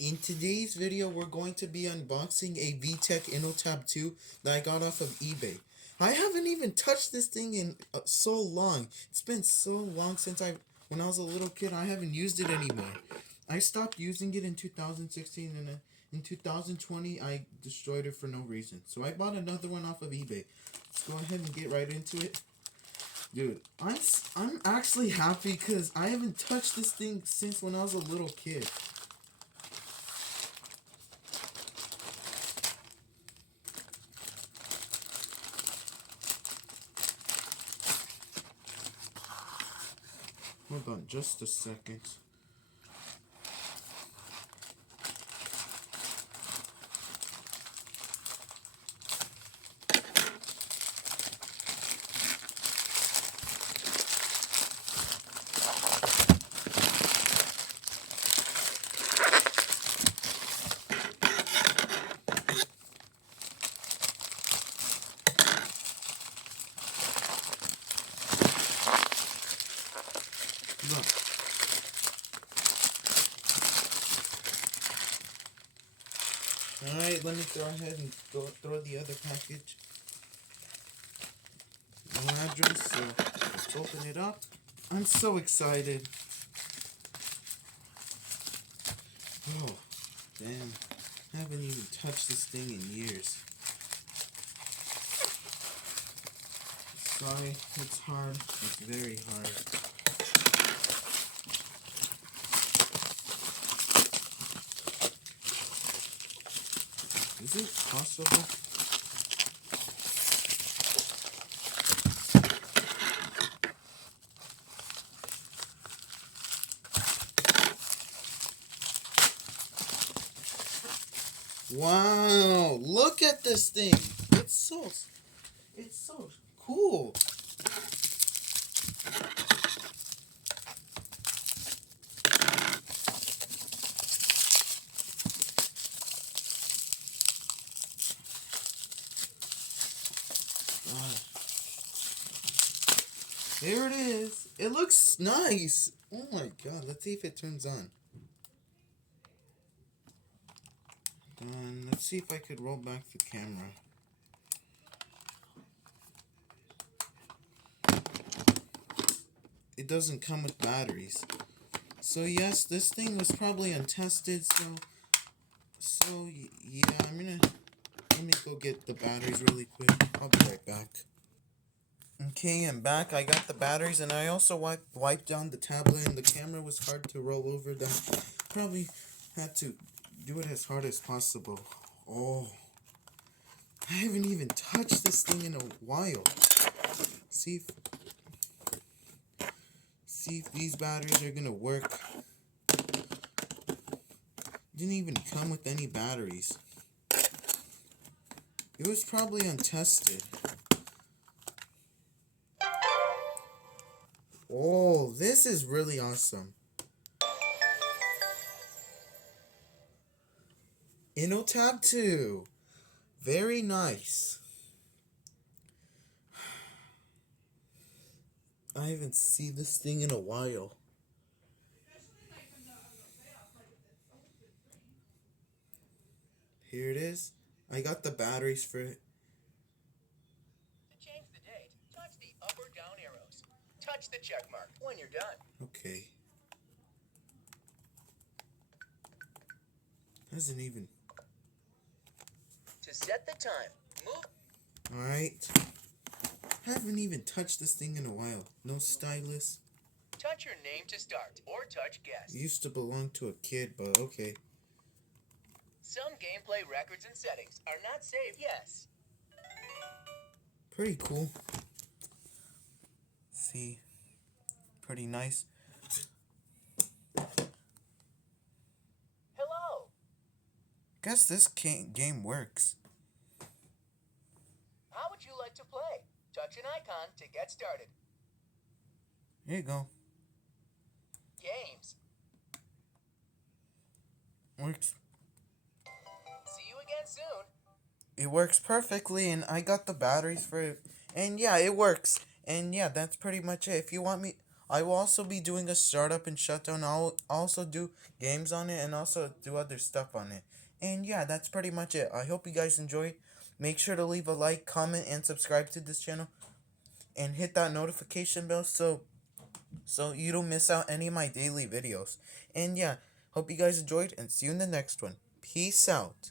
In today's video, we're going to be unboxing a VTech InnoTab 2 that I got off of eBay. I haven't even touched this thing in so long. It's been so long since when I was a little kid, I haven't used it anymore. I stopped using it in 2016 and in 2020, I destroyed it for no reason. So I bought another one off of eBay. Let's go ahead and get right into it. Dude, I'm actually happy because I haven't touched this thing since when I was a little kid. Hold on just a second. Look. Alright, let me go ahead and throw the other package. No address, so let's open it up. I'm so excited. Oh, damn. I haven't even touched this thing in years. Sorry, it's hard. It's very hard. Is it possible? Wow, look at this thing. It's so cool. There it is. It looks nice. Oh my god, let's see if it turns on. Done. Let's see if I could roll back the camera. It doesn't come with batteries. So yes, this thing was probably untested, so yeah, let me go get the batteries really quick. I'll be right back. Okay, I'm back. I got the batteries, and I also wiped down the tablet, and the camera was hard to roll over. That probably had to do it as hard as possible. Oh, I haven't even touched this thing in a while. See if these batteries are gonna work. Didn't even come with any batteries. It was probably untested. Oh, this is really awesome. InnoTab 2. Very nice. I haven't seen this thing in a while. Here it is. I got the batteries for it. To change the date, touch the up or down arrows. Touch the check mark when you're done. Okay. Hasn't even. To set the time, move. Alright. Haven't even touched this thing in a while. No stylus. Touch your name to start, or touch guest. Used to belong to a kid, but okay. Some gameplay records and settings are not saved. Yes. Pretty cool. See. Pretty nice. Hello. Guess this game works. How would you like to play? Touch an icon to get started. Here you go. Games. Works. See you again soon. It works perfectly, and I got the batteries for it. And yeah, it works. And yeah, that's pretty much it. If you want me, I will also be doing a startup and shutdown. I'll also do games on it and also do other stuff on it. And yeah, that's pretty much it. I hope you guys enjoy. Make sure to leave a like, comment, and subscribe to this channel. And hit that notification bell so you don't miss out any of my daily videos. And yeah, hope you guys enjoyed and see you in the next one. Peace out.